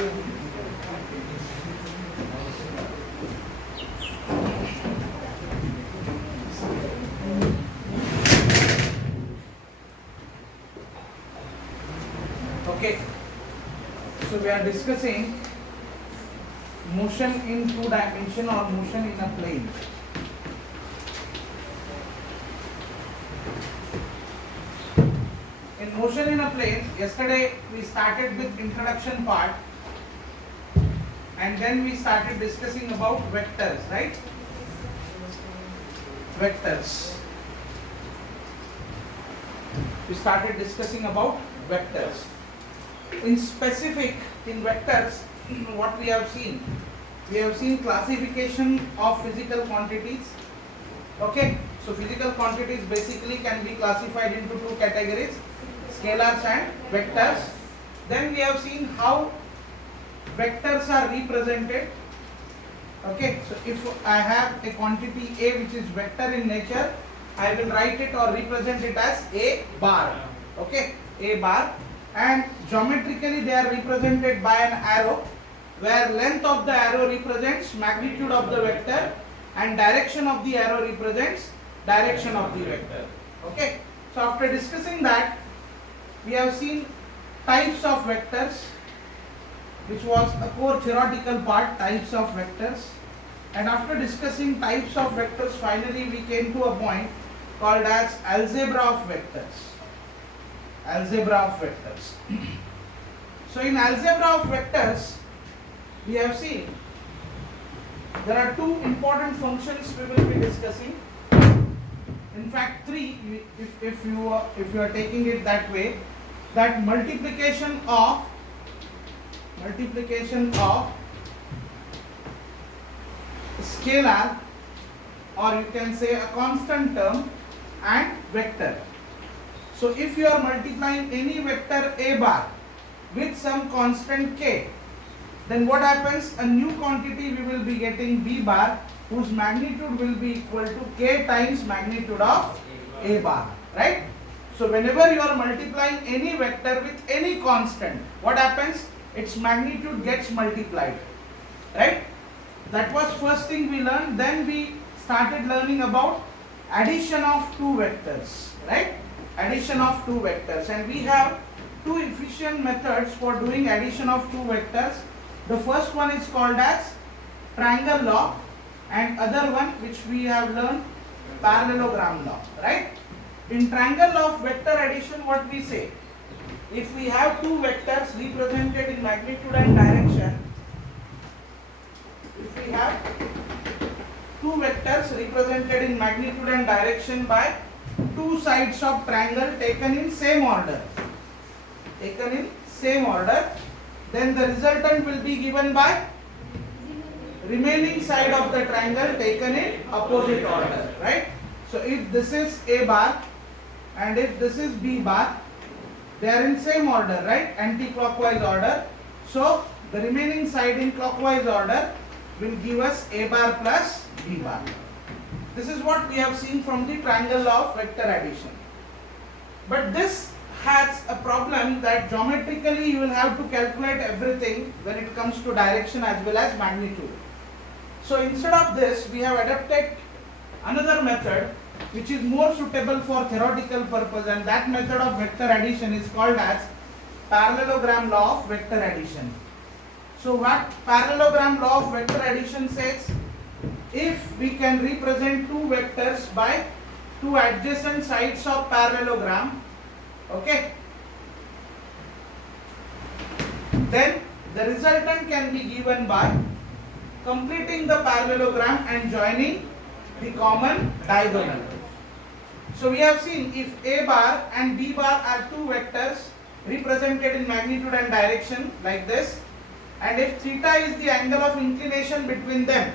Okay, so we are discussing motion in two dimension or motion in a plane. In motion in a plane, yesterday we started with introduction part and then we started discussing about vectors, right? Vectors. We started discussing about vectors. In specific, in vectors, what we have seen classification of physical quantities. Okay, so physical quantities basically can be classified into two categories, scalars and vectors. Then we have seen how vectors are represented. Okay, so if I have a quantity A which is vector in nature, I will write it or represent it as A bar. Okay, A bar, and geometrically they are represented by an arrow, where length of the arrow represents magnitude of the vector and direction of the arrow represents direction of the vector. Okay, so after discussing that, we have seen types of vectors, which was a core theoretical part, types of vectors. And after discussing types of vectors, finally we came to a point called as algebra of vectors. Algebra of vectors. So in algebra of vectors, we have seen there are two important functions we will be discussing. In fact, three, if you are taking it that way, that multiplication of scalar, or you can say a constant term, and vector. So if you are multiplying any vector A bar with some constant k, then what happens? A new quantity we will be getting B bar, whose magnitude will be equal to k times magnitude of A bar, right? So whenever you are multiplying any vector with any constant, what happens? Its magnitude gets multiplied, right? That was first thing we learned. Then we started learning about addition of two vectors, right? Addition of two vectors, and we have two efficient methods for doing addition of two vectors. The first one is called as triangle law, and other one which we have learned, parallelogram law, right? In triangle law of vector addition, what we say, if we have two vectors represented in magnitude and direction, if we have two vectors represented in magnitude and direction by two sides of triangle taken in same order, then the resultant will be given by remaining side of the triangle taken in opposite order, right? So if this is A bar and if this is B bar, they are in same order, right? Anti-clockwise order. So the remaining side in clockwise order will give us A bar plus B bar. This is what we have seen from the triangle law of vector addition. But this has a problem that geometrically you will have to calculate everything when it comes to direction as well as magnitude. So instead of this, we have adapted another method which is more suitable for theoretical purpose, and that method of vector addition is called as parallelogram law of vector addition. So what parallelogram law of vector addition says, if we can represent two vectors by two adjacent sides of parallelogram, okay, then the resultant can be given by completing the parallelogram and joining the common diagonal. So we have seen if A bar and B bar are two vectors represented in magnitude and direction like this, and if theta is the angle of inclination between them,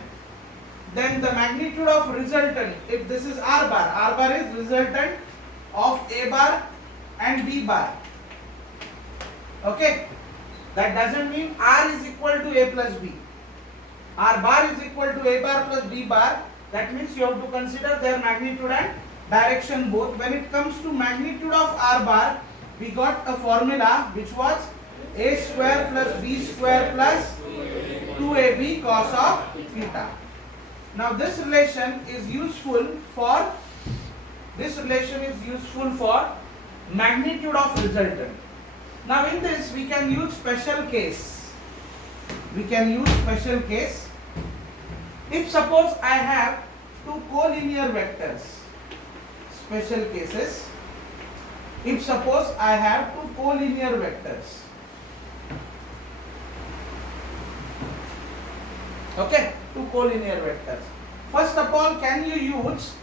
then the magnitude of resultant, if this is R bar is resultant of A bar and B bar. Okay, that doesn't mean R is equal to A plus B. R bar is equal to A bar plus B bar. That means you have to consider their magnitude and direction both. When it comes to magnitude of R bar, we got a formula which was a square plus b square plus 2ab cos of theta. Now this relation is useful for magnitude of resultant. Now in this we can use special case. If suppose I have two collinear vectors, special cases. If suppose I have two collinear vectors, okay, two collinear vectors. First of all, can you use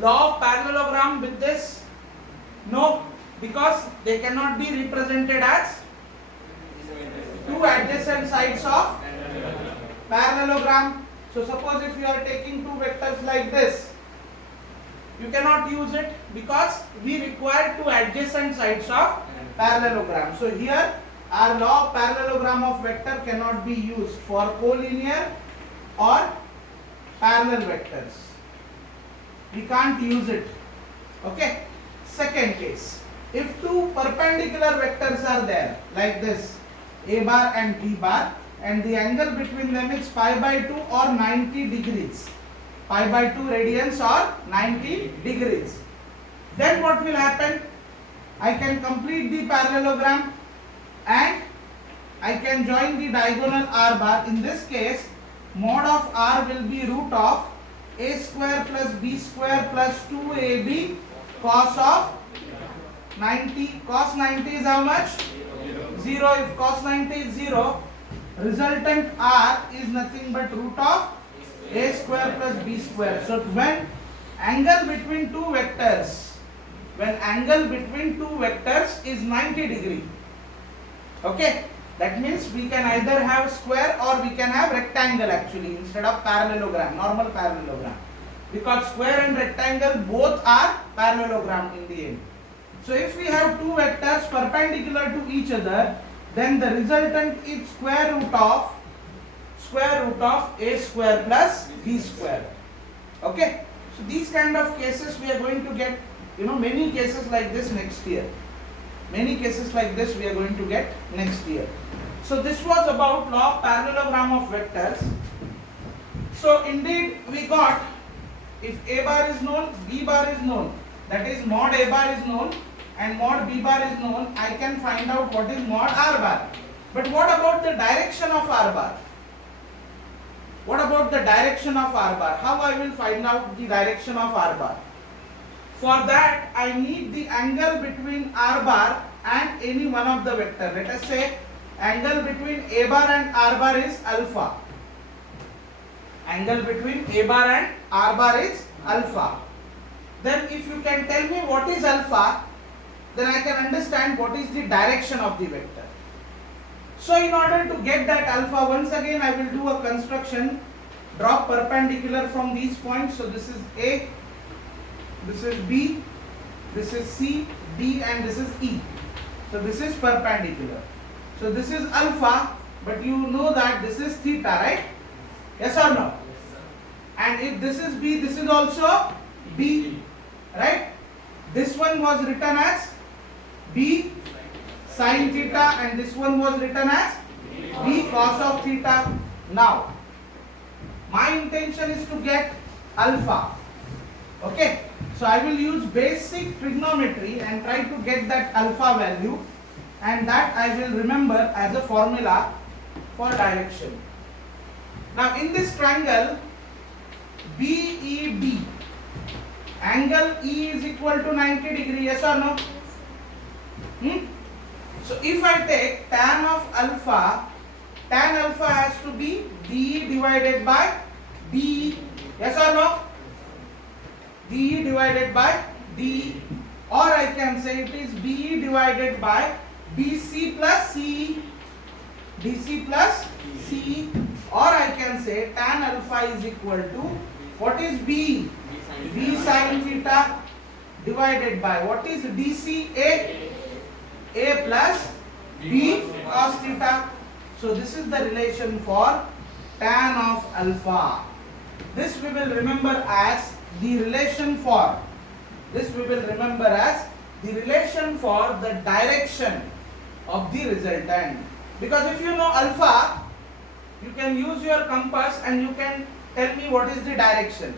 law of parallelogram with this? No, because they cannot be represented as two adjacent sides of parallelogram. So suppose if you are taking two vectors like this, you cannot use it because we require two adjacent sides of parallelogram. So here our law of parallelogram of vector cannot be used for collinear or parallel vectors. We can't use it. Okay. Second case, if two perpendicular vectors are there like this, a bar and b bar, and the angle between them is pi by 2 or 90 degrees, pi by 2 radians or 90 degrees, then what will happen? I can complete the parallelogram and I can join the diagonal r bar. In this case, mod of r will be root of a square plus b square plus 2ab cos of 90. Cos 90 is how much? 0. If cos 90 is 0, resultant r is nothing but root of a square plus b square. So when angle between two vectors is 90 degree, okay, that means we can either have square or we can have rectangle actually instead of parallelogram, normal parallelogram, because square and rectangle both are parallelogram in the end. So if we have two vectors perpendicular to each other, then the resultant is square root of a square plus b square. Okay. So these kind of cases we are going to get, many cases like this next year. So this was about law of parallelogram of vectors. So indeed we got, if a bar is known, b bar is known, that is mod a bar is known and mod b bar is known, I can find out what is mod r bar. But what about the direction of r bar? How I will find out the direction of r bar? For that I need the angle between r bar and any one of the vector. Let us say angle between a bar and r bar is alpha. Then if you can tell me what is alpha, then I can understand what is the direction of the vector. So in order to get that alpha, once again I will do a construction, draw perpendicular from these points. So this is A, this is B, this is C, D, and this is E. So this is perpendicular. So this is alpha, but you know that this is theta, right? Yes or no? And if this is B, this is also B, right? This one was written as B sin theta and this one was written as B cos of theta. Now, my intention is to get alpha. Okay, so I will use basic trigonometry and try to get that alpha value, and that I will remember as a formula for direction. Now in this triangle BED, angle E is equal to 90 degree, yes or no? So if I take tan alpha has to be DE divided by BE, yes or no? DE divided by DE, or I can say it is BE divided by BC plus CE, BC plus CE, or I can say tan alpha is equal to, what is B? B sin theta divided by, what is DC? A plus B cos theta. So this is the relation for tan of alpha. This we will remember as the relation for, the direction of the resultant. Because if you know alpha, you can use your compass and you can tell me what is the direction,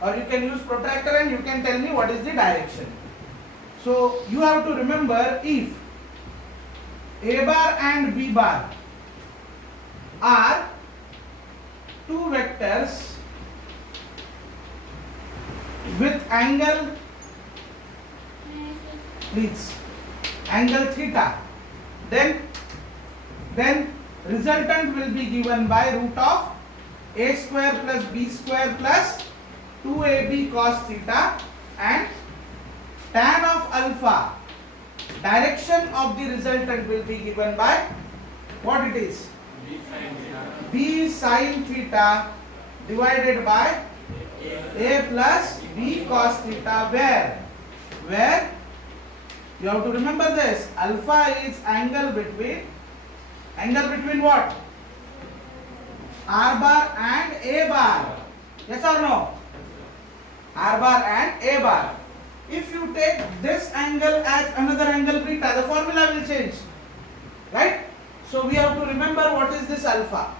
or you can use protractor and you can tell me what is the direction. So you have to remember, if A bar and B bar are two vectors with angle, please, angle theta, then resultant will be given by root of a square plus b square plus 2ab cos theta, and tan of alpha, direction of the resultant, will be given by what it is? B sin theta divided by a plus b cos theta, where you have to remember this, alpha is angle between what? R bar and A bar. Yes or no? R bar and A bar. If you take this angle as another angle beta, the formula will change, right? So we have to remember what is this alpha.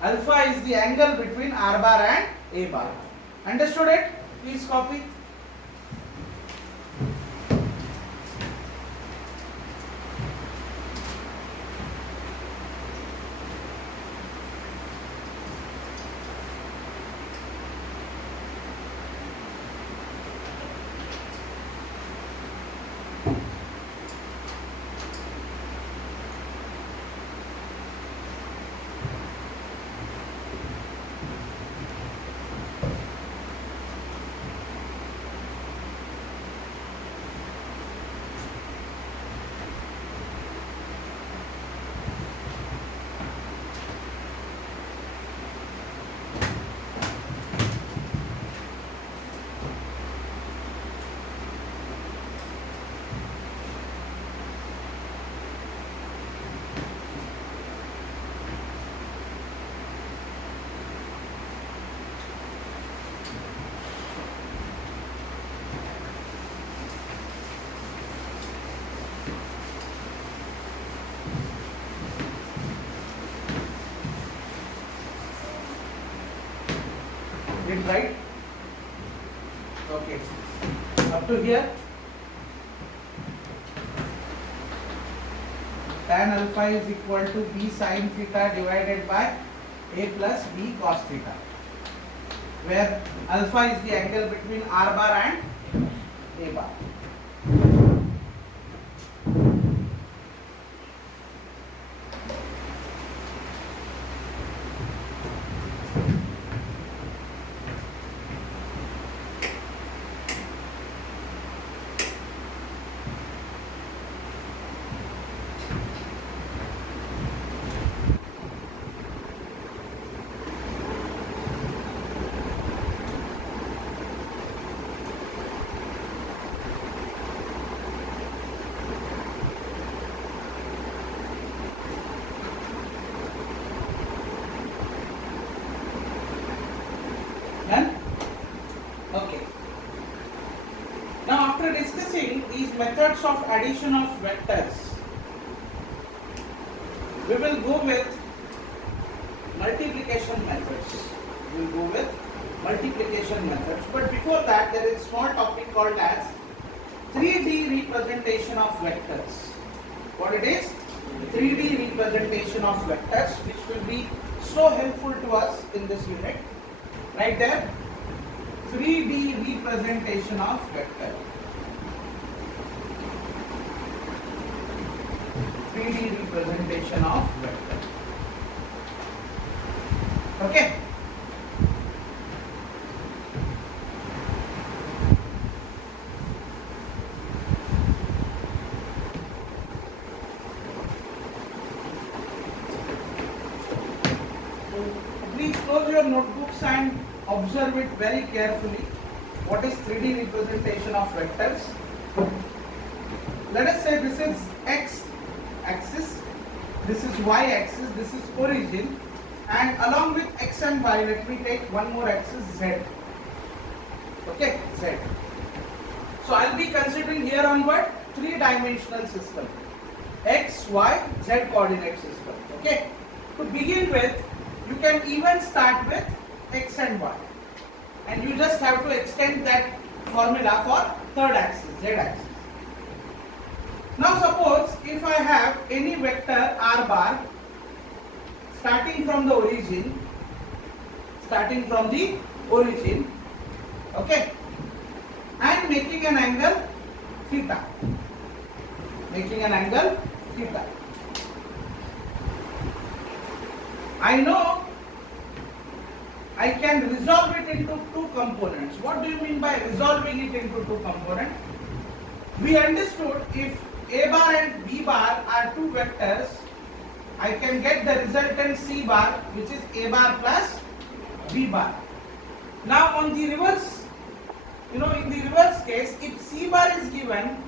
Alpha is the angle between R bar and A bar. Understood it? Please copy. Did right? Okay. Up to here. Tan alpha is equal to b sin theta divided by a plus b cos theta, where alpha is the angle between R bar and A bar. Done? Okay. Now after discussing these methods of addition of vectors, we will go with multiplication methods. We will go with multiplication methods. But before that, there is a small topic called as 3D representation of vectors. What it is? 3D representation of vectors, which will be so helpful to us in this unit. Right there, 3D representation of vector. 3D representation of vector. Okay. Please close your notebooks and observe it very carefully. What is 3D representation of vectors? Let us say this is x axis, this is y axis, this is origin, and along with x and y, let me take one more axis, z. Okay, z. So I'll be considering here onward three-dimensional system. x, y, z coordinate system. Okay. To begin with, you can even start with x and y, and you just have to extend that formula for third axis, z axis. Now suppose if I have any vector r bar starting from the origin, okay, and making an angle theta. I know I can resolve it into two components. What do you mean by resolving it into two components? We understood if A bar and B bar are two vectors, I can get the resultant C bar, which is A bar plus B bar. Now on the reverse, in the reverse case, if C bar is given,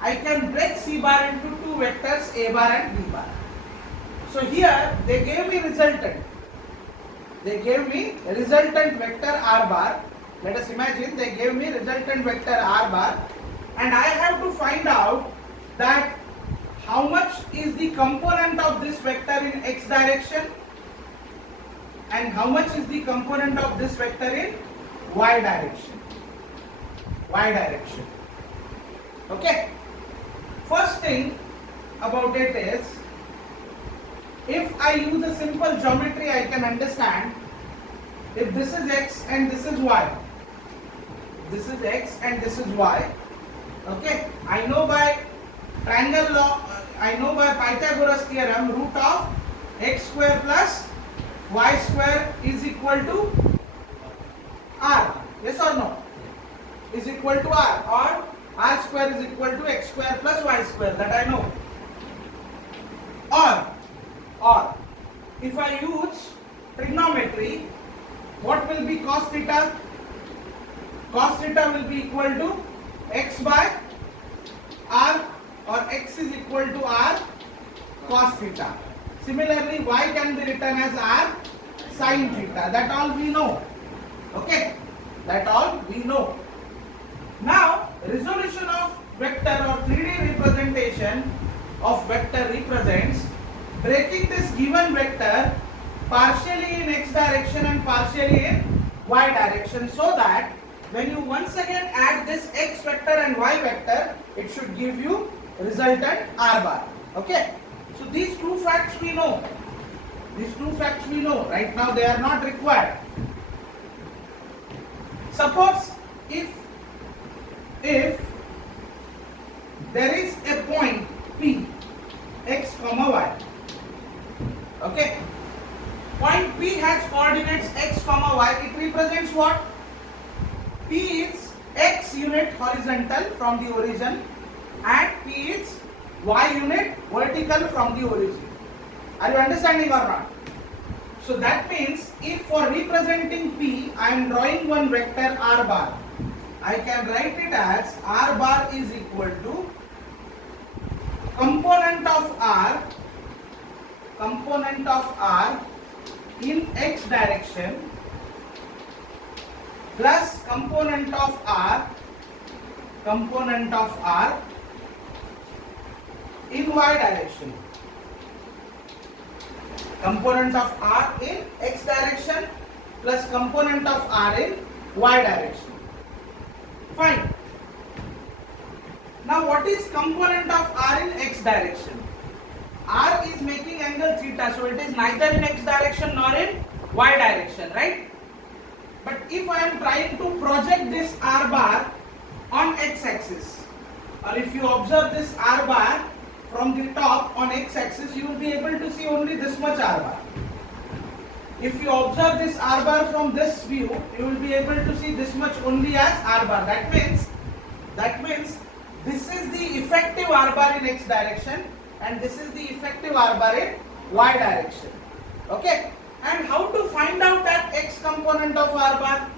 I can break C bar into two vectors A bar and B bar. So here they gave me resultant. They gave me resultant vector R bar. Let us imagine they gave me resultant vector R bar, and I have to find out that how much is the component of this vector in x direction and how much is the component of this vector in y direction. Okay. First thing about it is, if I use a simple geometry, I can understand if this is x and this is y. This is x and this is y. Okay. I know by triangle law, I know by Pythagoras theorem, root of x square plus y square is equal to r. Yes or no? Is equal to r, or r square is equal to x square plus y square. That I know. Or if I use trigonometry, what will be cos theta? Cos theta will be equal to x by r, or x is equal to r cos theta. Similarly, y can be written as r sin theta. That all we know. Okay, that all we know. Now, resolution of vector or 3D representation of vector represents breaking this given vector partially in x direction and partially in y direction, so that when you once again add this x vector and y vector, it should give you resultant r bar. Okay. So these two facts we know. Right now they are not required. Suppose if there is a point P, x comma y. Okay. Point P has coordinates x comma y. It represents what? P is x unit horizontal from the origin and P is y unit vertical from the origin. Are you understanding or not? So that means if for representing P I am drawing one vector r bar, I can write it as r bar is equal to component of r in x direction plus component of r in y direction. Component of r in x direction plus component of r in y direction. Fine. Now what is component of r in x direction? R is making angle theta, so it is neither in x direction nor in y direction, right? But if I am trying to project this r bar on x axis, or if you observe this r bar from the top on x axis, you will be able to see only this much r bar. If you observe this r bar from this view, you will be able to see this much only as r bar. That means this is the effective r bar in x direction and this is the effective r bar in y direction. Okay. And how to find out that x component of r bar?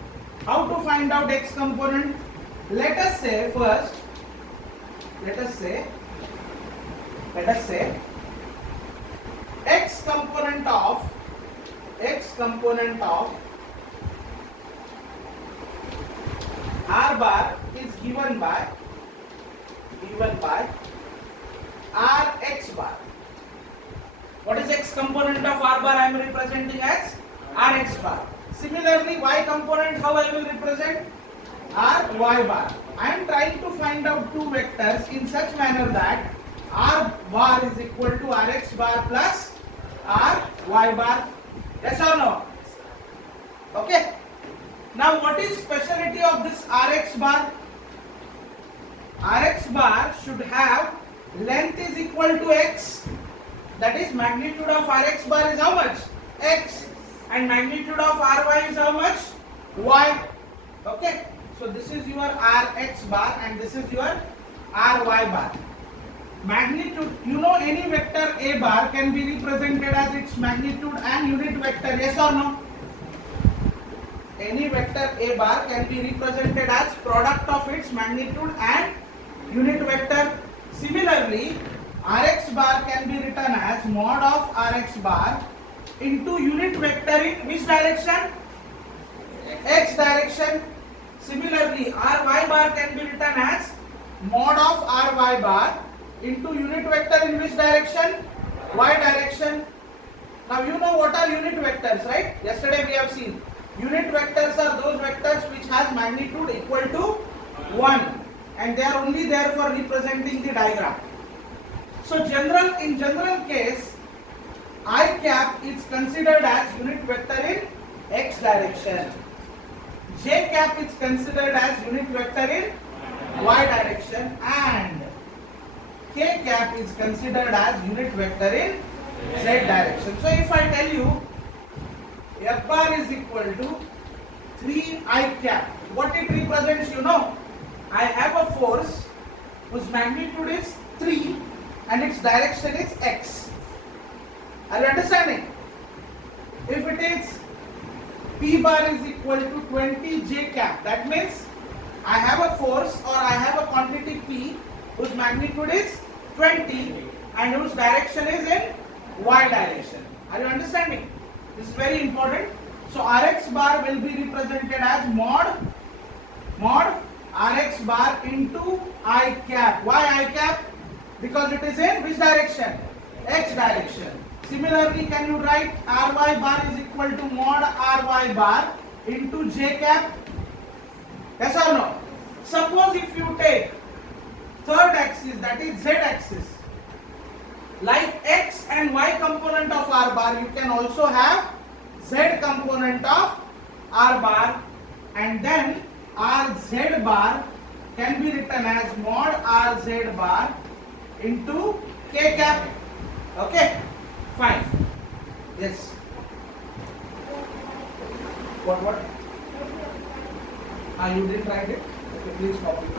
How to find out x component? Let us say first, x component of r bar is given by R x bar. What is x component of R bar? I am representing as R x bar. Similarly, y component, how I will represent? R y bar. I am trying to find out two vectors in such manner that R bar is equal to R x bar plus R y bar. Yes or no? Okay. Now what is speciality of this R x bar? R x bar should have length is equal to x. That is, magnitude of R x bar is how much? X. And magnitude of Ry is how much? Y. Okay. So this is your Rx bar and this is your Ry bar. Magnitude, you know, any vector A bar can be represented as its magnitude and unit vector. Yes or no? Any vector A bar can be represented as product of its magnitude and unit vector. Similarly, Rx bar can be written as mod of Rx bar into unit vector in which direction? X direction. Similarly, Ry bar can be written as mod of Ry bar into unit vector in which direction? Y direction. Now you know what are unit vectors, right? Yesterday we have seen. Unit vectors are those vectors which has magnitude equal to 1 and they are only there for representing the diagram. So in general case, I cap is considered as unit vector in x direction. J cap is considered as unit vector in y direction and K cap is considered as unit vector in z direction. So if I tell you F bar is equal to 3I cap, what it represents, you know? I have a force whose magnitude is 3 and its direction is x. Are you understanding? If it is P bar is equal to 20 J cap, that means I have a force or I have a quantity P whose magnitude is 20 and whose direction is in y direction. Are you understanding? This is very important. So Rx bar will be represented as mod Rx bar into I cap. Why I cap? Because it is in which direction? X direction. Similarly, can you write Ry bar is equal to mod Ry bar into J cap? Yes or no? Suppose if you take third axis, that is Z axis, like X and Y component of R bar, you can also have Z component of R bar, and then Rz bar can be written as mod Rz bar into K cap. Okay, fine. Yes. What? You didn't write it? Okay, please copy it.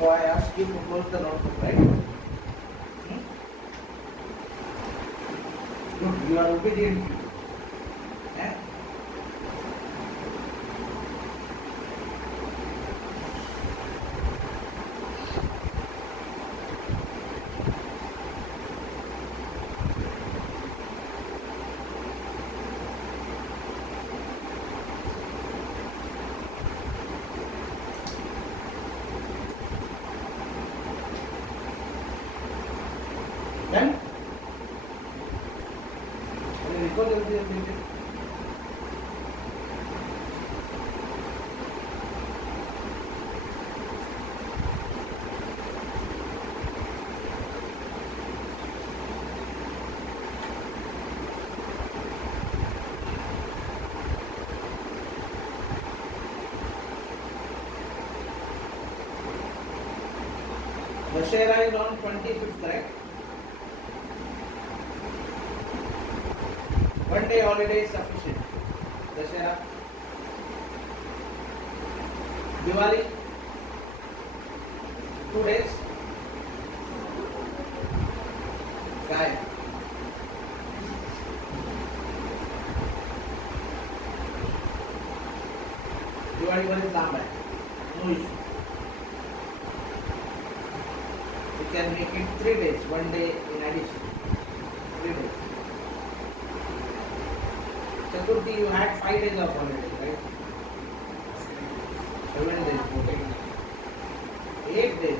Oh, I asked you to close the notebook, right? Good, you are obedient. Eh? Then record everything. Dussehra is on 25th, right? One day holiday is sufficient. Dussehra. Diwali, 2 days. Guy. Diwali one is lamba. No issue. You can make it 3 days, 1 day in addition. 3 days. Chaturthi, you had 5 days of holiday, right? 7 days, 14, 8 days.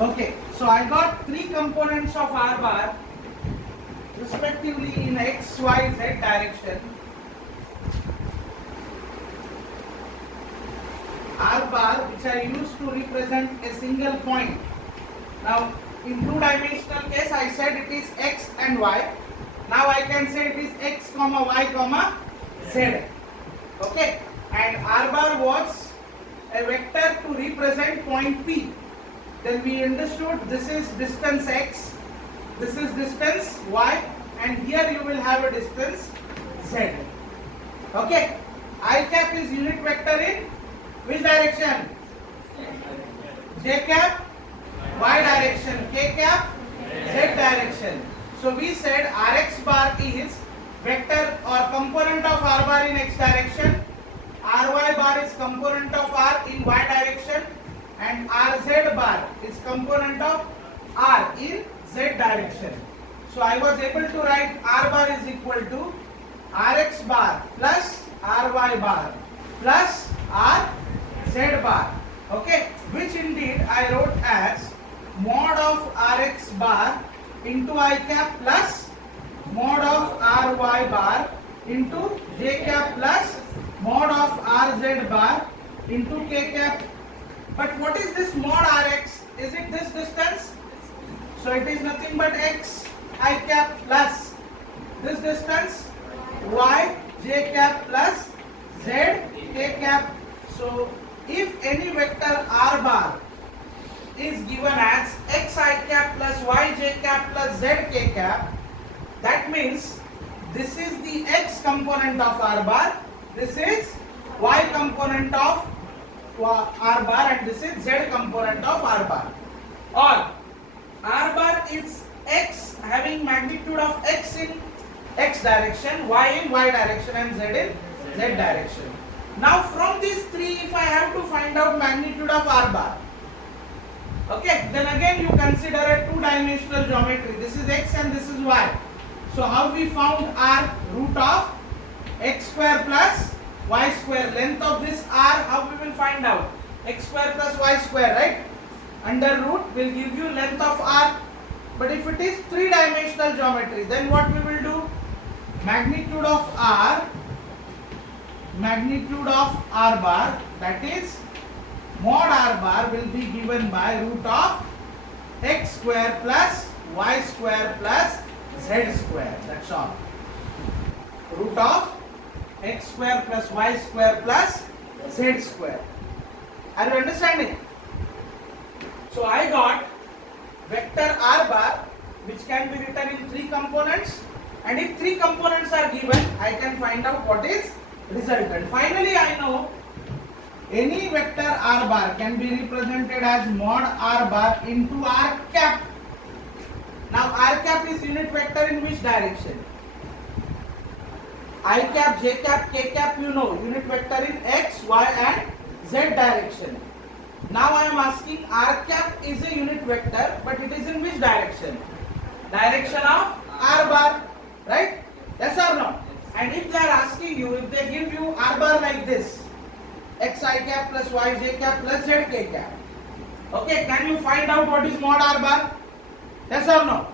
Okay, so I got three components of R bar respectively in X, Y, Z direction. R bar which are used to represent a single point. Now in two-dimensional case I said it is X and Y. Now I can say it is X comma Y comma Z. Okay, and R bar was a vector to represent point P. Then we understood this is distance X, this is distance Y, and here you will have a distance Z. Okay, I cap is unit vector in which direction? J cap Y direction, K cap Z direction. So we said Rx bar is vector or component of R bar in X direction, Ry bar is component of R in Y direction, and Rz bar is component of R in Z direction. So I was able to write R bar is equal to Rx bar plus Ry bar plus Rz bar. Okay, which indeed I wrote as mod of Rx bar into I cap plus mod of Ry bar into J cap plus mod of Rz bar into K cap. But what is this mod Rx? Is it this distance? So it is nothing but X I cap plus this distance Y J cap plus Z K cap. So if any vector R bar is given as X I cap plus Y J cap plus Z K cap, that means this is the X component of R bar, this is Y component of R bar, and this is Z component of R bar. Or R bar is X having magnitude of X in X direction, Y in Y direction, and Z in Z direction. Now from these three, if I have to find out magnitude of R bar, okay, then again you consider a two-dimensional geometry. This is X and this is Y. So how we found R? Root of X square plus Y square. Length of this R, how we will find out? X square plus Y square, right? Under root will give you length of R. But if it is three-dimensional geometry, then what we will do? Magnitude of R bar, that is mod R bar, will be given by root of X square plus Y square plus Z square. That's all. Root of X square plus Y square plus Z square. Are you understanding? So I got vector R bar which can be written in three components, and if three components are given, I can find out what is resultant. Finally, I know any vector R bar can be represented as mod R bar into R cap. Now R cap is unit vector in which direction? I cap, J cap, K cap, you know, unit vector in X, Y and Z direction. Now I am asking R cap is a unit vector, but it is in which direction? Direction of R bar, right? Yes or no? And if they are asking you, if they give you R bar like this, xi cap plus yj cap plus zk cap. Okay, can you find out what is mod r bar? Yes or no?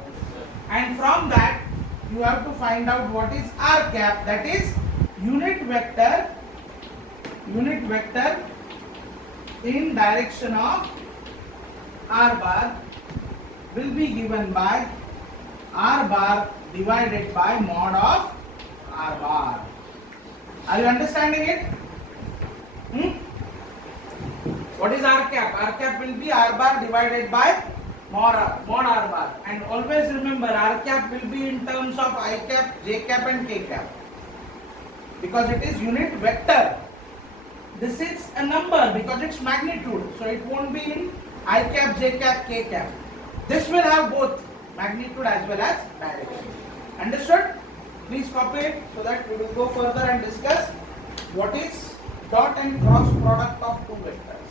And from that you have to find out what is r cap, that is unit vector in direction of r bar will be given by r bar divided by mod of r bar. Are you understanding it? What is r cap? R cap will be r bar divided by mod r bar, and always remember r cap will be in terms of I cap, j cap and k cap, because it is unit vector. This is a number because it's magnitude, so it won't be in I cap, j cap, k cap. This will have both magnitude as well as direction. Understood? Please copy it so that we will go further and discuss what is dot and cross product of two vectors.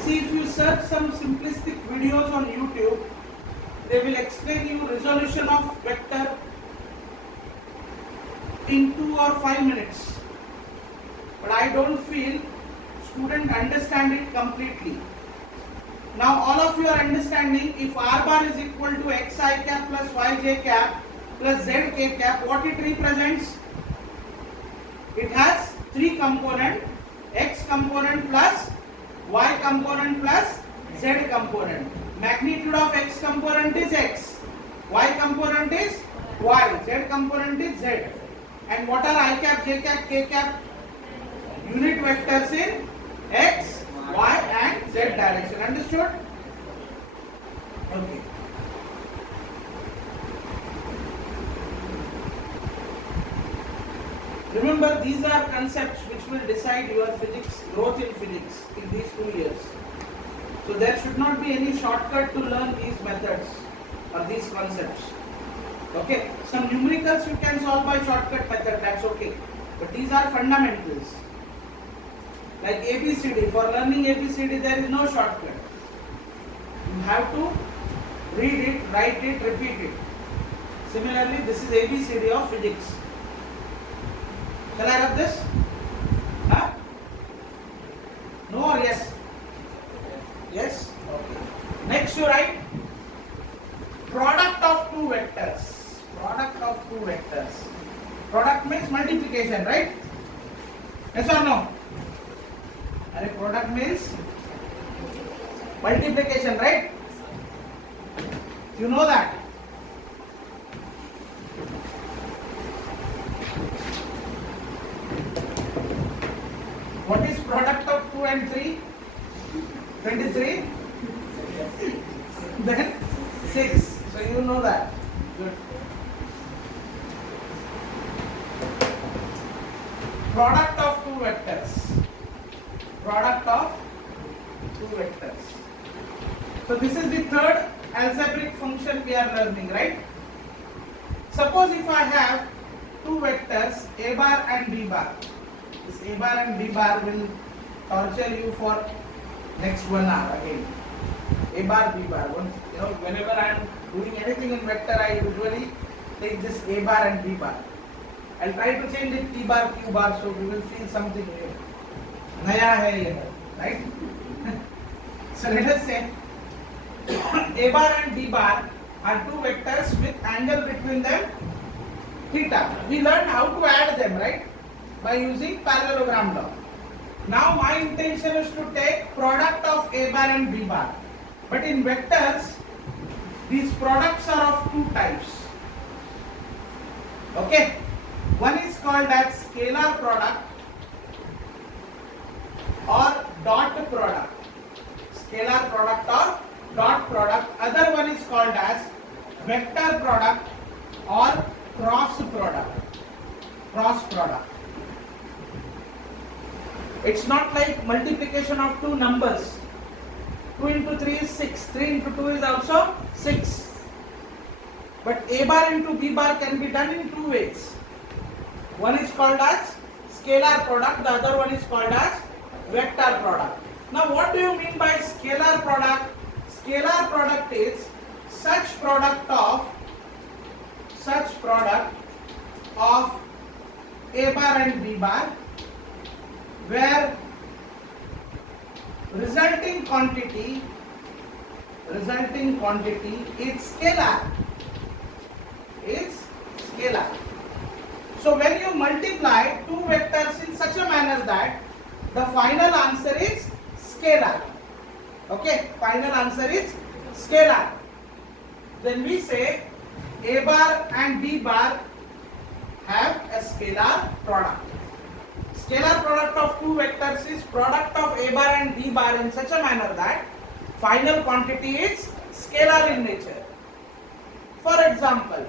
See, if you search some simplistic videos on YouTube, they will explain you resolution of vector in 2 or 5 minutes. But I don't feel students understand it completely. Now all of you are understanding, if r bar is equal to xi cap plus yj cap plus zk cap, what it represents? It has 3 component, x component plus y component plus z component. Magnitude of x component is x, y component is y, z component is z. And what are I cap, j cap, k cap? Unit vectors in x, y and z direction. Understood? Okay. Remember, these are concepts which will decide your physics, growth in physics in these 2 years. So there should not be any shortcut to learn these methods or these concepts. Okay, some numericals you can solve by shortcut method, that's okay. But these are fundamentals. Like ABCD, for learning ABCD there is no shortcut. You have to read it, write it, repeat it. Similarly, this is ABCD of physics. Shall I rub this? Huh? No or yes? Yes? Okay. Next you write product of two vectors. Product of two vectors. Product means multiplication, right? Yes or no? And product means multiplication, right? You know that. What is product of 2 and 3? 23. Then 6. So you know that. Good. Product of two vectors. Product of two vectors. So this is the third algebraic function we are learning, right? Suppose if I have two vectors a bar and b bar. This a bar and b bar will torture you for next 1 hour again. A bar, b bar. Whenever I am doing anything in vector, I usually take this a bar and b bar. I'll try to change it t bar, q bar, so we will feel something new. Naya hai ye, right? So let us say a bar and b bar are two vectors with angle between them theta. We learned how to add them, right? By using parallelogram law. Now my intention is to take product of a bar and b bar. But in vectors, these products are of two types. Okay? One is called as scalar product or dot product. Scalar product or dot product. Other one is called as vector product or cross product. Cross product. It's not like multiplication of two numbers. 2 into 3 is 6. 3 into 2 is also 6. But a bar into b bar can be done in two ways. One is called as scalar product, the other one is called as vector product. Now what do you mean by scalar product? Scalar product is such product of A bar and B bar, where resulting quantity is scalar. So when you multiply two vectors in such a manner that the final answer is scalar. Okay, final answer is scalar. Then we say A bar and B bar have a scalar product. Scalar product of two vectors is product of A bar and B bar in such a manner that final quantity is scalar in nature. For example,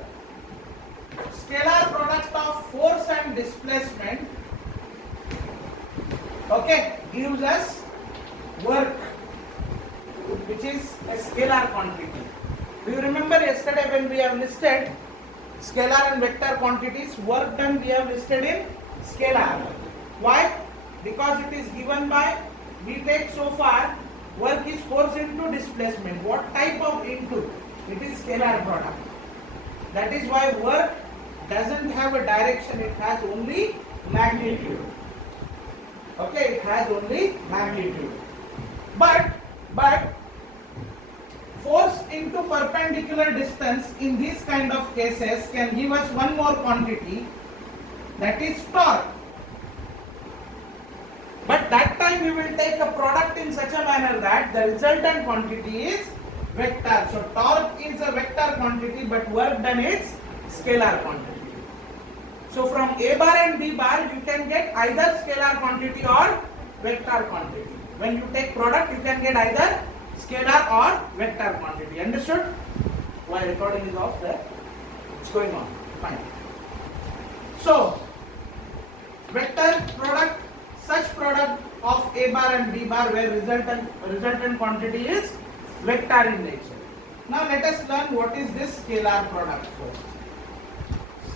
scalar product of force and displacement, okay, gives us work, which is a scalar quantity. Do you remember yesterday when we have listed scalar and vector quantities, work done we have listed in scalar. Why? Because it is given by, we take so far, work is force into displacement. What type of into? It is scalar product. That is why work doesn't have a direction, it has only magnitude. Okay, it has only magnitude. But force into perpendicular distance in these kind of cases can give us one more quantity, that is torque. But that time we will take a product in such a manner that the resultant quantity is vector. So torque is a vector quantity, but work done is scalar quantity. So from A bar and B bar you can get either scalar quantity or vector quantity. When you take product you can get either scalar or vector quantity. Understood? Why recording is off there? It's going on. Fine. So vector product, such product of A bar and B bar where resultant quantity is vector in nature. Now let us learn what is this scalar product first.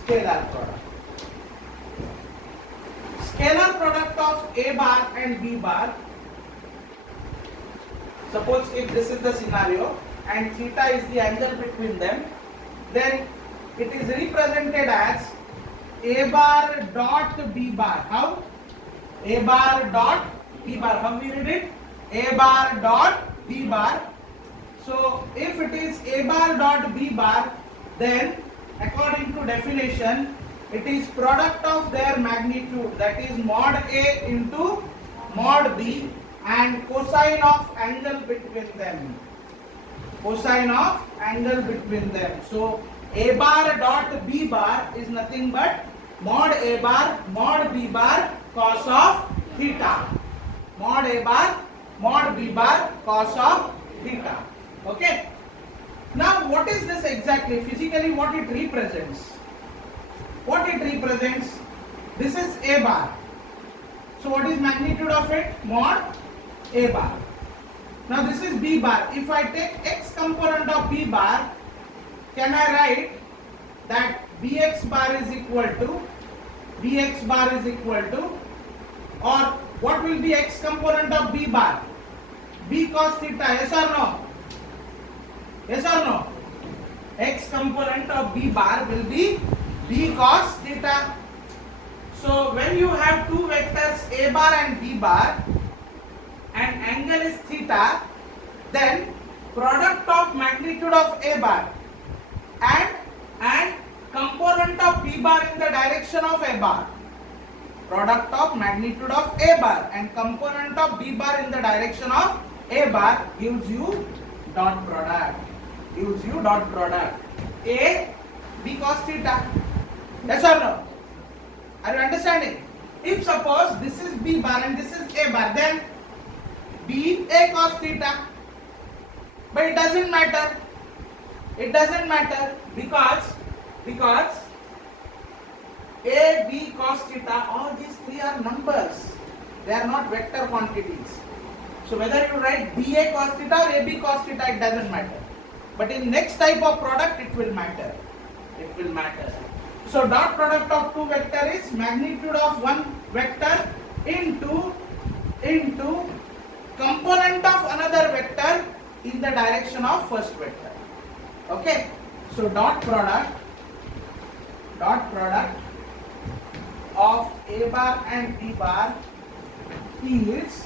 Scalar product. Scalar product of A bar and B bar. Suppose if this is the scenario and theta is the angle between them, then it is represented as A bar dot B bar. How? A bar dot B bar. How we read it? A bar dot B bar. So if it is A bar dot B bar, then according to definition, it is product of their magnitude, that is mod A into mod B, and cosine of angle between them. Cosine of angle between them. So A bar dot B bar is nothing but mod A bar mod B bar cos of theta. Mod A bar mod B bar cos of theta. Okay. Now what is this exactly? Physically what it represents? What it represents? This is A bar. So what is magnitude of it? Mod A bar. Now this is B bar. If I take x component of B bar, can I write that Bx bar is equal to or what will be x component of B bar? B cos theta, yes or no? Yes or no? X component of B bar will be B cos theta. So when you have two vectors A bar and B bar and angle is theta, then product of magnitude of A bar and component of B bar in the direction of A bar. Product of magnitude of A bar and component of B bar in the direction of A bar gives you dot product. A B cos theta. Yes or no? Are you understanding? If suppose this is B bar and this is A bar, then B A cos theta. But it doesn't matter. It doesn't matter because A, B cos theta, all these three are numbers. They are not vector quantities. So whether you write BA cos theta or AB cos theta, it doesn't matter. But in next type of product, it will matter. It will matter. So dot product of two vector is magnitude of one vector into component of another vector in the direction of first vector. Okay. So dot product of A bar and B bar is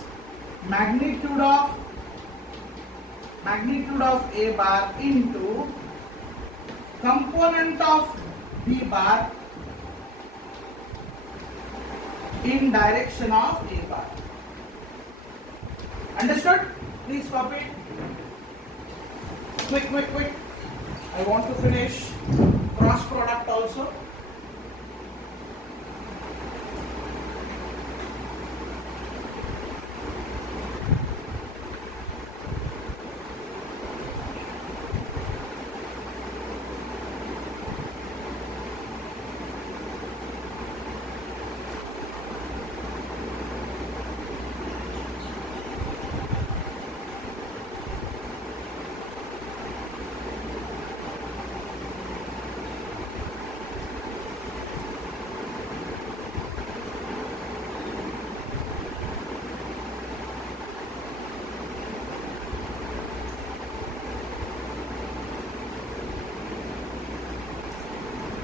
magnitude of A bar into component of B bar in direction of A bar. Understood? Please copy it. Quick. I want to finish cross product also.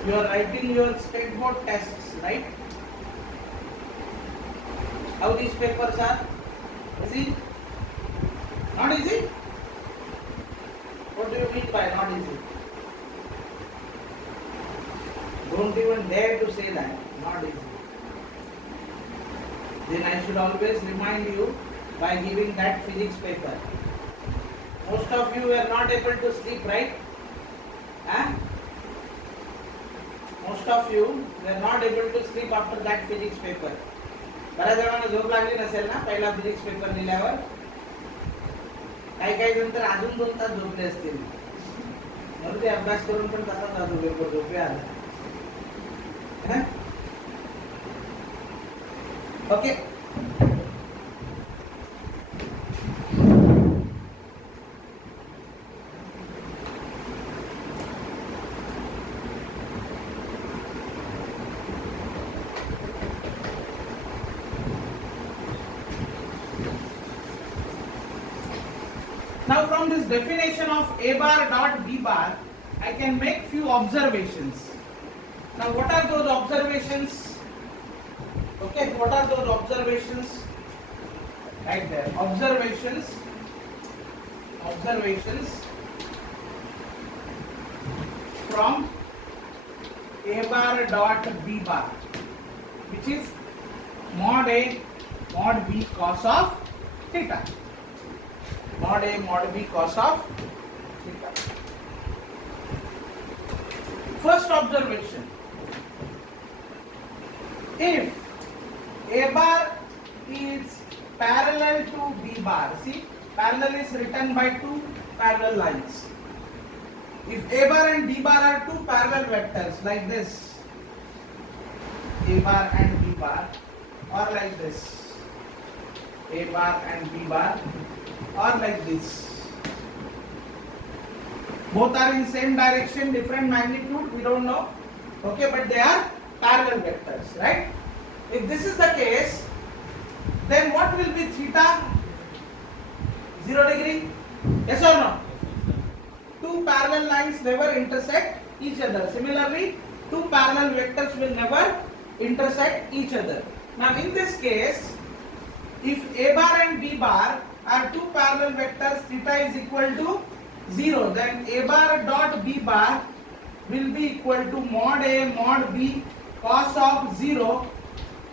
You are writing your state board tests, right? How these papers are? Easy? Not easy? What do you mean by not easy? Don't even dare to say that. Not easy. Then I should always remind you by giving that physics paper. Most of you were not able to sleep, right? Huh? Most of you were not able to sleep after that physics paper. बऱ्याच जणांना झोप लागली नसेल ना पहिला physics paper लिहिल्यावर. काही जण तर अजून 2 तास झोपले असतील. म्हणून ते अभ्यास करून पण तसाच जातो पेपर झोपे आला. Okay. Now from this definition of A bar dot B bar, I can make few observations. Now what are those observations? Okay, what are those observations? Right there. Observations from A bar dot B bar, which is mod A mod B cos of theta. Mod A mod B cos of theta. First observation, if A bar is parallel to B bar, see parallel is written by 2 parallel lines. If A bar and B bar are 2 parallel vectors like this, A bar and B bar, or like this, A bar and B bar, or like this. Both are in same direction, different magnitude, we don't know. Okay, but they are parallel vectors, right? If this is the case, then what will be theta? 0 degree? Yes or no? 2 parallel lines never intersect each other. Similarly, 2 parallel vectors will never intersect each other. Now in this case, if A bar and B bar are 2 parallel vectors, theta is equal to 0, then A bar dot B bar will be equal to mod A mod B cos of 0.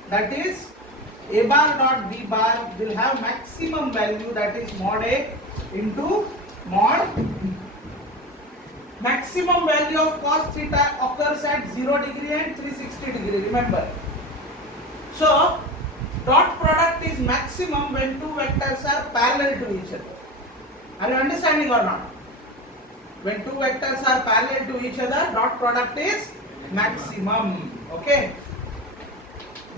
That is, A bar dot B bar will have maximum value, that is mod A into mod B. Maximum value of cos theta occurs at 0 degree and 360 degree, remember. So dot product is maximum when 2 vectors are parallel to each other. Are you understanding or not? When 2 vectors are parallel to each other, dot product is maximum. Okay.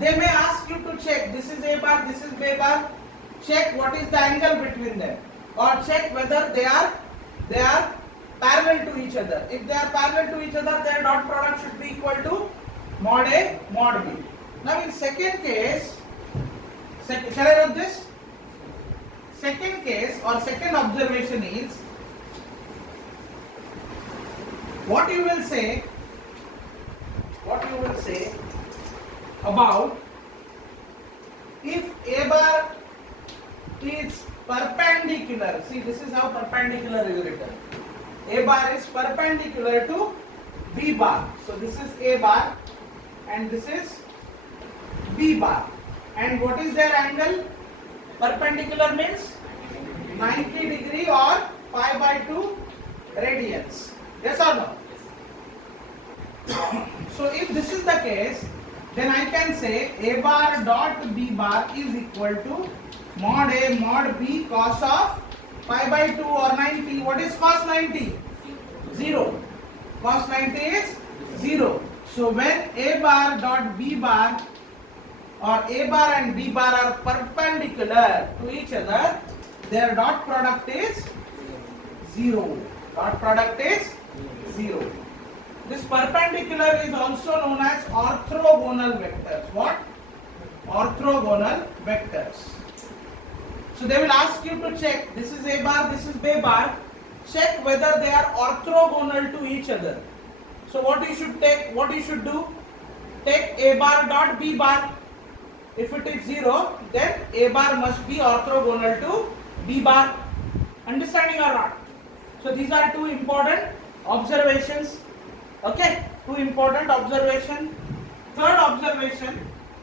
They may ask you to check, this is A bar, this is B bar. Check what is the angle between them, or check whether they are parallel to each other. If they are parallel to each other, their dot product should be equal to mod A mod B. Now in second case, shall I write this? Second case or second observation is, what you will say about if A bar is perpendicular. See, this is how perpendicular is written. A bar is perpendicular to B bar. So this is A bar and this is B bar. And what is their angle? Perpendicular means 90 degree or pi by 2 radians. Yes or no? So if this is the case, then I can say A bar dot B bar is equal to mod A mod B cos of pi by 2 or 90. What is cos 90? 0. Cos 90 is 0. So when A bar dot B bar or A bar and B bar are perpendicular to each other, their dot product is 0. Dot product is 0. This perpendicular is also known as orthogonal vectors. What? Orthogonal vectors. So they will ask you to check, this is A bar, this is B bar. Check whether they are orthogonal to each other. So what you should do? Take A bar dot B bar. If it is 0, then A bar must be orthogonal to B bar. Understanding or not? So these are two important observations. Okay, two important observation. Third observation,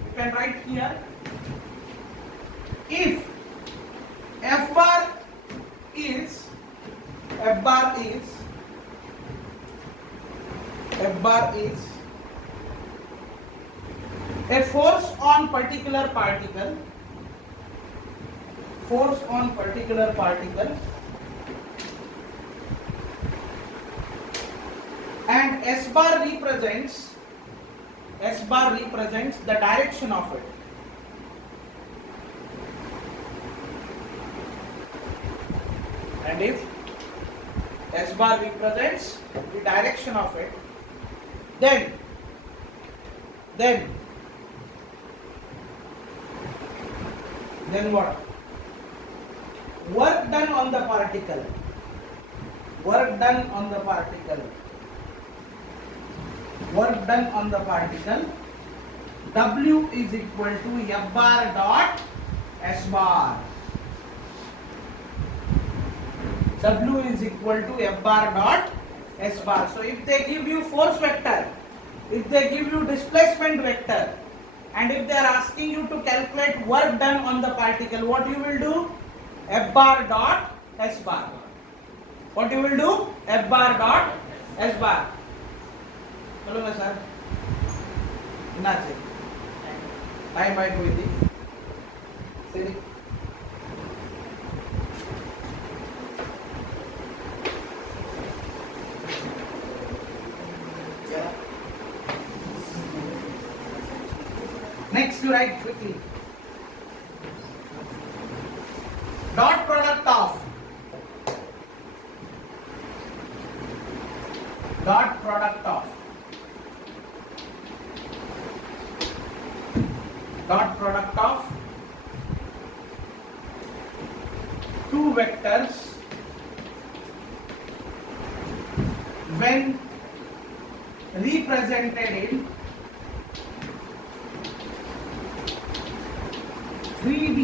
you can write here. If F bar is a force on particular particle, and S bar represents the direction of it. And if S bar represents the direction of it, then what? Work done on the particle. W is equal to F bar dot S bar. W is equal to F bar dot S bar. So if they give you force vector, if they give you displacement vector, and if they are asking you to calculate work done on the particle, what you will do? F bar dot S bar. What you will do? F bar dot S bar. Hello, sir. Time by Goiti. Siri. Next, you write quickly. Dot product of two vectors when represented in 3D.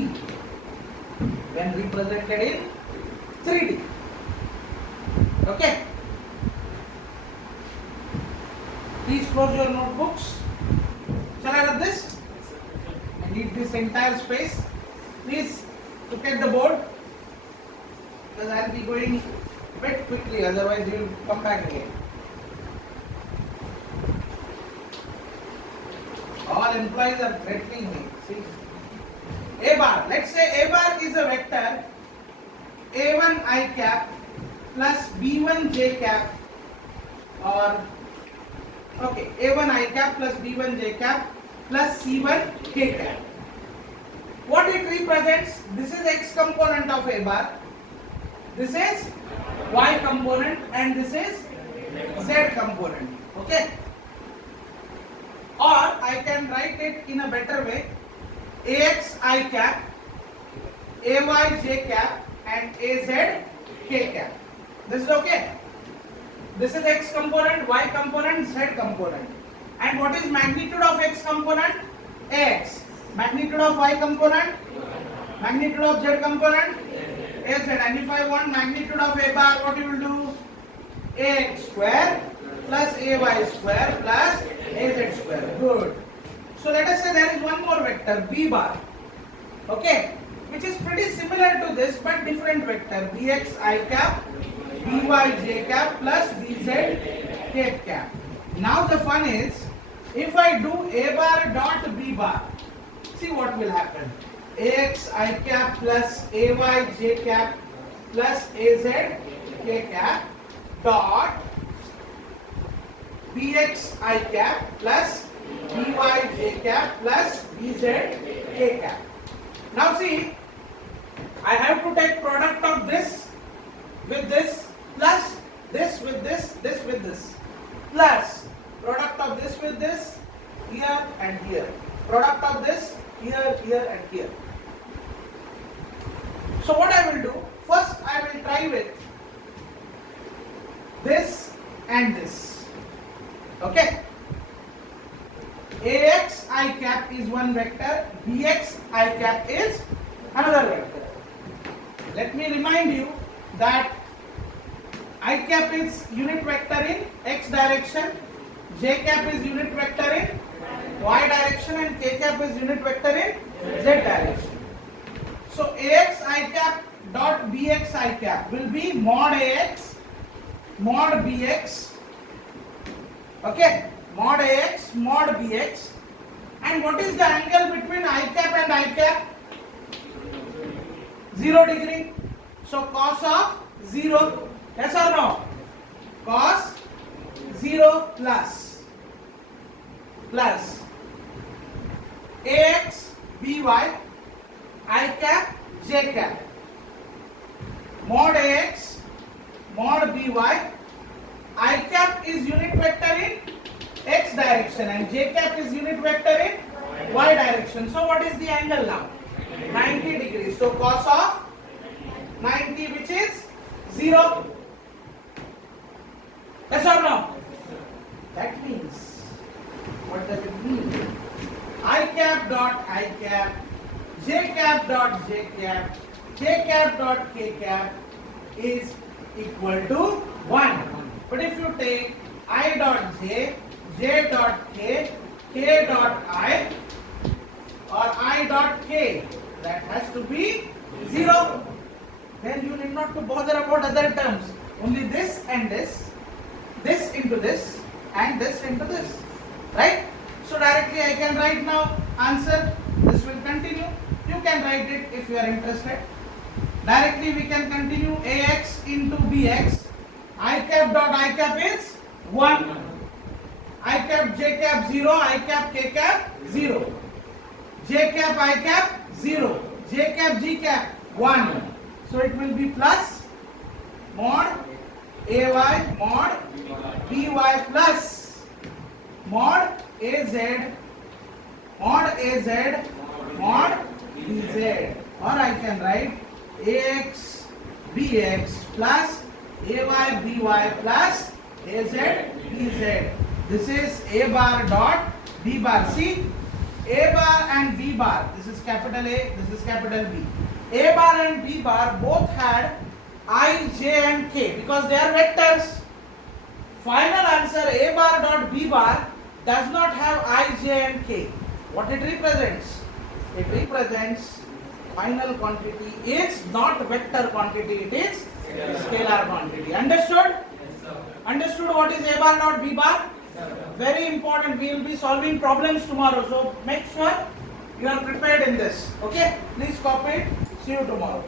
Okay. Please close your notebooks. Shall I rub this? I need this entire space. Please look at the board, because I will be going a bit quickly, otherwise you will come back again. All employees are threatening me. See? A bar. Let's say A bar is a vector A1 I cap plus B1 J cap, or okay, A1 I cap plus B1 J cap plus C1 K cap. What it represents? This is X component of A bar, this is Y component, and this is Z component. Okay? Or I can write it in a better way. AX I cap, AY J cap, and AZ K cap. This is okay. This is X component, Y component, Z component. And what is magnitude of X component? X. Magnitude of Y component, magnitude of Z component, AZ. And if I want magnitude of A bar, what you will do? AX square plus AY square plus AZ square. Good. So let us say there is one more vector, B bar. Okay, which is pretty similar to this but different vector, Bx I cap, By j cap plus Bz k cap. Now the fun is, if I do A bar dot B bar, see what will happen. Ax I cap plus Ay j cap plus Az k cap dot Bx I cap plus By j cap plus Bz k cap. Now see, I have to take product of this with this plus this with this with this plus product of this with this here and here, product of this here, here and here. So what I will do, first I will try with this and this. Okay, Ax I cap is one vector, Bx I cap is another vector. Let me remind you that I cap is unit vector in x direction, j cap is unit vector in y direction and k cap is unit vector in z direction. So Ax I cap dot Bx I cap will be mod Ax mod Bx. Okay, mod Ax mod Bx. And what is the angle between I cap and I cap? 0 degree. So cos of 0. Yes or no? Cos 0 plus Ax By I cap j cap mod Ax mod By. I cap is unit vector in x direction and j cap is unit vector in y direction. So what is the angle now? 90 degrees. So cos of 90, which is 0. Yes or no? That means, what does it mean? I cap dot I cap, j cap dot j cap, k cap dot k cap is equal to 1. But if you take I dot j, j dot k, k dot I or I dot k, that has to be 0. Then you need not to bother about other terms. Only this and this into this and this into this. Right? So directly I can write now answer. This will continue. You can write it if you are interested. Directly we can continue Ax into Bx. I cap dot I cap is 1. I cap j cap 0. I cap k cap 0. J cap I cap 0. J cap g cap 1. So it will be plus mod Ay mod By plus mod Az mod Bz, or I can write Ax Bx plus Ay By plus Az Bz. This is A bar dot B bar. See, A bar and B bar, this is capital A, this is capital B. A bar and B bar both had I, J and K because they are vectors. Final answer A bar dot B bar does not have I, J and K. What it represents? It represents final quantity is not vector quantity, it is scalar quantity. Understood? Yes, sir. Understood what is A bar dot B bar? Very important. We will be solving problems tomorrow. So make sure you are prepared in this. Okay? Please copy it. See you tomorrow.